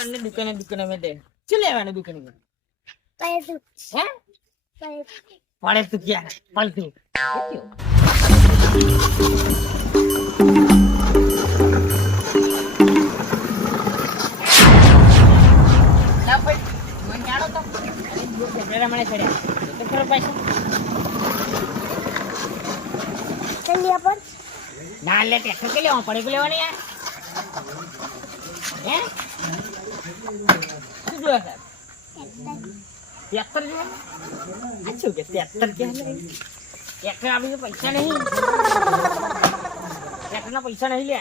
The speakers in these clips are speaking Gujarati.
ચાંદને દુકાને દુકાને મે દે શું લેવાનું દુકાને મેં? હે પડે તું ક્યાં પલતું ના મને ચડ્યા. તો ખરો પાછો. ના લે ટ્રેક્ટર કે લેવા પડે કે લેવાની યાર હે શું છે ટ્રેક્ટર જોવે આ શું કે ટ્રેક્ટર કે ટ્રેક્ટર આપણી પાસે નહીં ટ્રેક્ટરના પૈસા નહીં લે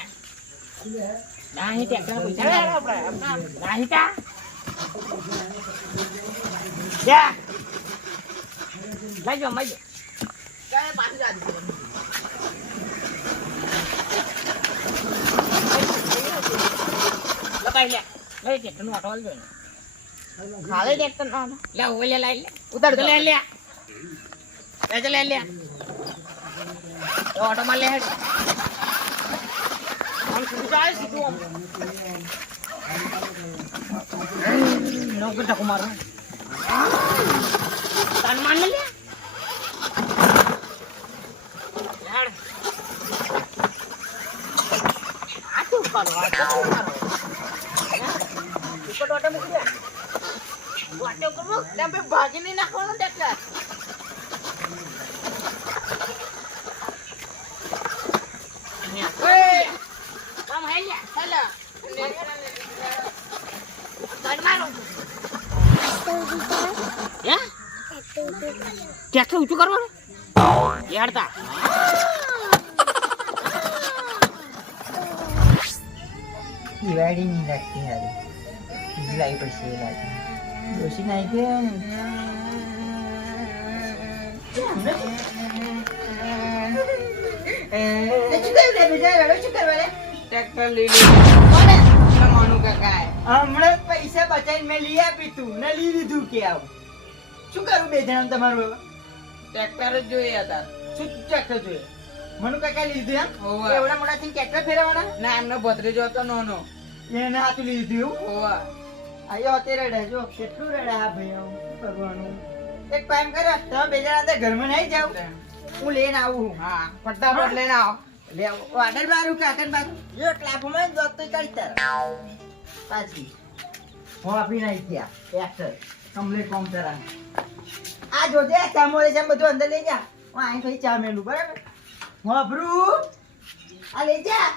નહીં ટ્રેક્ટરના પૈસા નહીં આપણે નહીં તા જા લઈ જાઓ લઈ જાઓ લગાઈ લે લઈ ટ્રેક્ટરનું આટો દે ખાલી ટ્રેક્ટર નો લે ઓલે લઈ લે. ઉતાર લે લે. લે લે લે. ઓટો માં લે હેડ. આમ સીધું સીધું આમ. નોકર ટકો મારો તન માન લે હેડ આ શું કરો આ શું કરો ઉપર ઓટો મૂકી દે વાટો કરવો ને બે ભાગી નહીં નાખવાનો ટ્રેક્ટર આમ હાલ લે હાલો તન મારો હે ટ્રેક્ટર ઊંચું કરવાનું યાડતા દિવાળી નહીં લાગતી હારી લાવી પડશે એ લાગે ડોસી કાકા હમણાં પૈસા બચાવીને મેં લઈ આપી તું. ને લઈ લીધું કે આવું. શું કરું બે જણા તમારું ટ્રેક્ટર જ જોઈએ હતા શું ટ્રેક્ટર જોઈએ? મનુ કાકા લીધું એમ? હોવે. એવડા મોટા થી ટ્રેક્ટર ફેરવવાના? ના એમનો ભત્રીજો હતો નાનો. એને હાથ લીધું એવું? હોવા. આયો હોતે રડે જો કેટલું રડે આ ભાઈ આમ ભગવાનનું એક કામ કરો તમે બે જણા અંદર ઘરમાં નહીં જાવ હું લઈને આવું હા. ફટાફટ લઈને આવો. લે વાડર બારું કાકર બારું જો ક્લાફમાં જોત તો કાઢી તાર. પાછી. હું નહીં ગયા ટ્રેક્ટર કમ્પ્લીટ કોમ કરા આ જોજે આ ચા મળે છે બધું અંદર લઈ જા. હું અહીં કઈ ચા મેલું બરાબર? હું અભરું આ લઈ જા.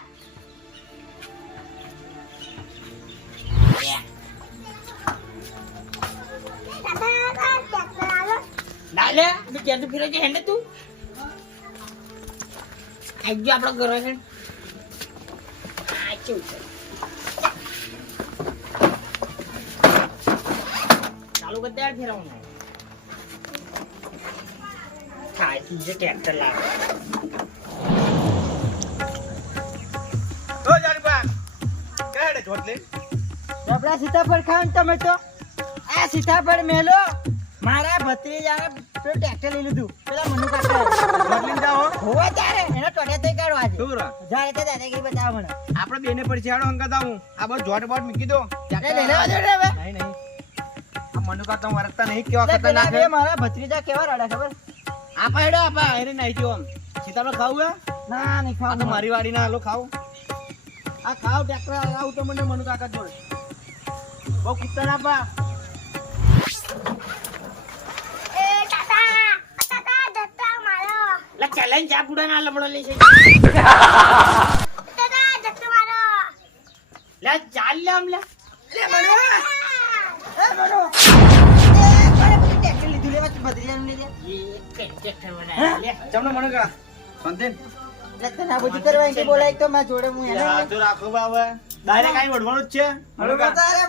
ડાલે બે તો ફિરે છે હેન્ડે તું આજો આપણો ઘર છે આ ચૂ ચાલુ કરી દે ફેરવાનું થાય કી જે ટ્રેક્ટર લાવે. સીતાફળ ખાવ ને તમે તો. આ સીતાફળ મેલો. મારા ભત્રીજાએ પેલું ટ્રેક્ટર લઈ લીધું. પેલા મનુ કાકા. જાઓ હોવા તારે એનો ટોડે તો કાઢો આજે. શું રા જારે તે દાદાગીરી બતાવ મને. આપણે બેને હાડો અંકત આવું આ બધું જોટ બોટ મૂકી દો. એ લઈ લેવા ને હવે. નહીં નહીં. આ મનુકા તો વરતતા નહીં કેવા ખતરનાક છે. મારા ભત્રીજા કેવા રડા ખબર? આપા હેડો આપા. અરે નહીં જો આમ. સીતાફળ ખાવું હે? ના નહીં ખાવ. તો મારી વાડી ના હાલો ખાવ. આ ખાવ ટ્રેક્ટર આવું તો મને મનુ કાકા જોડે. બહુ કિત્તર આપા લે ચેલેન્જ ચા પૂડા ના લબડો લે છે. લે ચાલ લે આમ લે લે મનુ એ મનુ એ કોણે પેલું લીધું લેવા ભત્રીજાનું લઈ લે એ કઈ ટ્રેક્ટર બનાવ્યા લે ચમનો મનુકા સંતેન એટલે તને આ કરવા કે બોલાય તો મારા જોડે હું એને આ તો રાખો બાવે ડાયરેક્ટ આઈ વડવાનું જ છે. મારો તો આ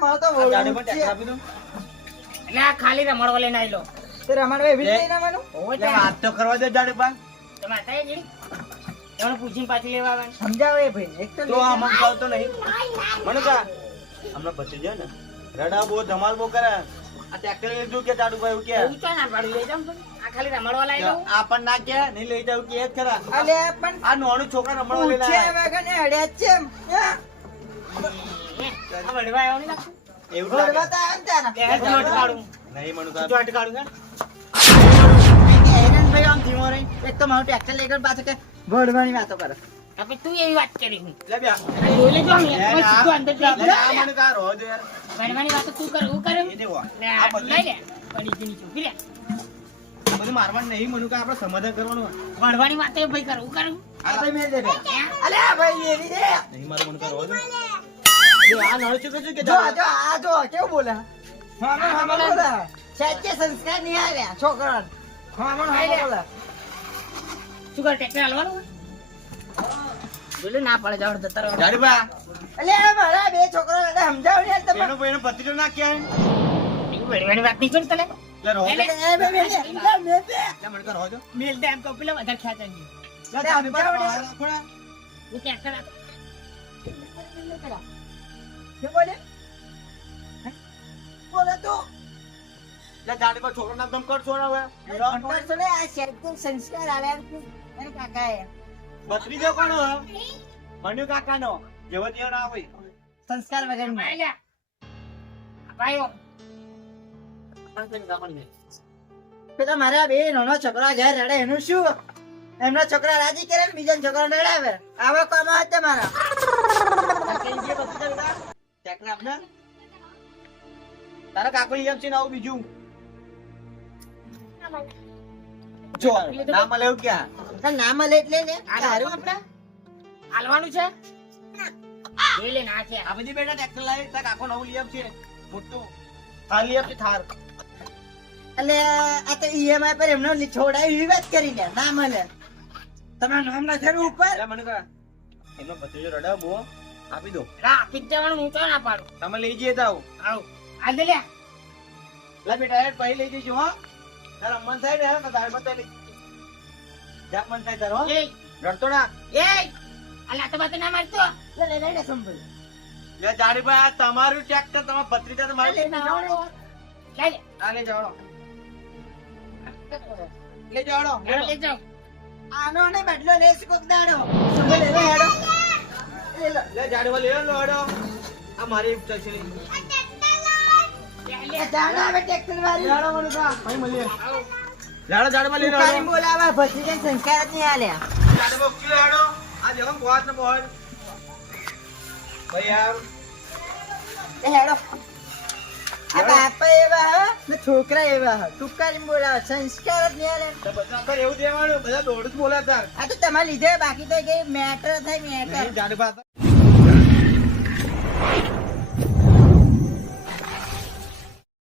આપી એટલે ખાલી રમણવા લઈને તે એવી રીતે ના માનું વાત તો કરવા દે જાડે પા તમે હતા એ જીડી એમને પૂછીને પાછી લેવા આવવાની. સમજાવો ભાઈ એક તો તો આ મન ખાવતો નહીં. મનુકા હમણાં પછી છે ને રડા બહુ ધમાલ બહુ કરે. આ ટ્રેક્ટર લીધું કે જાડુ ભાઈ કે? એવું ના પાડી? લઈ જાવ આ ખાલી રમણવા લાવી દઉં. આ પણ ના કે નહીં લઈ જાવ કે ખરા. અલે પણ આ નાનું છોકરા આયા. વગર ને છે એમ. આ વડવા આવ્યો નહીં લાગતું એવું જ તો આવે ને તારા. લે, કાઢું. નહીં મનુકા જોઈન્ટ કાઢું આમ ધીમો રહી. એક તો મારું ટ્રેક્ટર લઈ ગયો પાછો કે ઘોડવાની વાતો કરે. હવે તું એવી વાત કરી હું લે બે. બોલે જો આમ, લે, કોઈ આ- સીધું અંદર લે, આ મનુકા રહો દે યાર. ગણવાની વાતો તું કર હું કરું એ દેવો. આ આ લે પડી ગઈ નીચે ઊભી બધું મારવાનું નહીં મનુકા આપણે સમાધાન કરવાનું હોય. ગણવાની એ ભાઈ કર કરું આ ભાઈ મેલ દે પેલા. ભાઈ એવી દે. નહીં મારું મનુકા રહો દે. આ નળ ચૂકે છે કે જો જો આ જો કેવું બોલે હામણ હામણ બોલે સાચે સંસ્કાર નહીં આવ્યા છોકરાને હામણ હામણ બોલે શું કર ટ્રેક્ટર હાલવાનું બોલે ના પડે જવા જતા રહો જાડુભા, મારા બે છોકરાને સમજાવો ને તમે એનો એનો ભત્રીજો ના ક્યાં? એવું વેડવાની વાત નહીં કરી તને લે, રહો દે. લે, લે. એ બે બે બે લે, મેલ દે. લે, મનુકા રહો દે. મેલ દે એમ કહું પેલા વધારે ખેંચાઈ ગયું લે, ને. બહાર રાખો હું ટ્રેક્ટર આપું. શું બોલે બોલે તો લે, જાડુભા, છોકરાના દમ કરશો ને હવે. કરશો ને આ શેઠનો સંસ્કાર આવ્યા છે. એને કાકાએ. ભત્રીજો કોનો હે? મનુ કાકાનો. જેવો તેવો ના હોય. સંસ્કાર વગરનો. ભાઈ ભાઈઓ. પેલા મારા બે નાના છોકરા ઘેર રડે એનું શું એમના છોકરા રાજી કરે ને બીજા છોકરા રડાવે આવા કામ હતા મારા. તારા કાકુ એમ છે ને આવું બીજું જો ના મળે એવું ક્યાં? નામ લે એટલે ને હાલવાનું આપણે? હાલવાનું છે? લે લે ના છે. આ બધી બેટા ટ્રેક્ટર લાવી તક આખો નવું લઈ આપશે મોટું. થાર લઈ આપશે થાર. એટલે આ તો ઈએમઆઈ પર એમનો છોડાય એવી વાત કરી ને ના મળે. તમારું નામ લખેલું ઉપર? એટલે મને કહે એનો ભત્રીજો રડાવ બો આપી દો. ના આપી દેવાનું હું તો ના પાડું. તમે લઈ જઈએ તો આવ. હાલ આ લે લે બેટા હેડ પછી લઈ જઈશું હા. તારા મન થાય ને હેડ તારે બતાવી લઈ મન થાય તારો એ. રડતો ના. એ. અલા તો બાત ના મારતો. લે, લે, લે, લે, સંભળ. લે જાડીભાઈ આ તમારું ટ્રેક્ટર તમારા ભત્રીજા તો મારી લઈને આવડો. લઈ લે આ લઈ જાઓ. લઈ જાઓ. હેડો લઈ આનો ને બદલો લેશ કોક દાડો. સંભળ, લે, લે, હેડો. લે, લે. લે લો હેડો. આ મારી ચાલશે આવે. જાડો આવ. જાડો જાડીભાઈ લઈ લો બોલાવા બોલાવા ભત્રીજાને સંસ્કાર જ નહીં આલ્યા. જાડીભાઈ ઉકલી હેડો આ જગમ બોહાત ને બોહાત ભાઈ યાર એ હેડો. આ બાપા એવા હ ને છોકરા એવા હ. ટુકારી બોલાવે સંસ્કાર જ નહીં આલે તો એવું દેવાનું બધા દોડ જ બોલાતા. આ તો તમારે લીધે બાકી તો કે મેટર થાય મેટર નહીં જાડીભાઈ